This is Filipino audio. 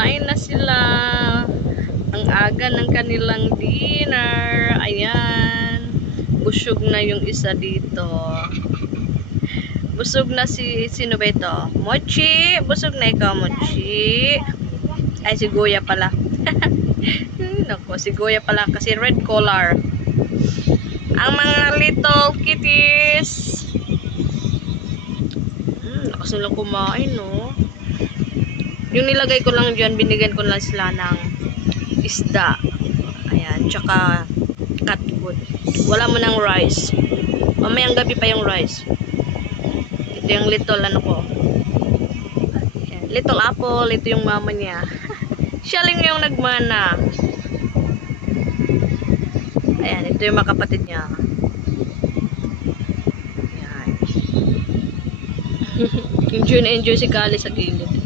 kumain na sila. Ang aga ng kanilang dinner. Ayan. Busog na yung isa dito. Busog na sino ba ito? Mochi. Busog na ikaw, Mochi. Ay, si Goya pala. Nako, si Goya pala kasi red collar. Ang mga little kitties. Lakas nila kumain, no? Yung nilagay ko lang dyan, binigyan ko lang sila ng isda. Ayan, tsaka cat food. Wala mo ng rice. Mamayang gabi pa yung rice. Ito yung little ano ko. Ayan, little apple. Ito yung mama niya. Siya lang yung nagmana. Ayan, ito yung mga kapatid niya. Ayan. Enjoy na enjoy si Kali sa gilid.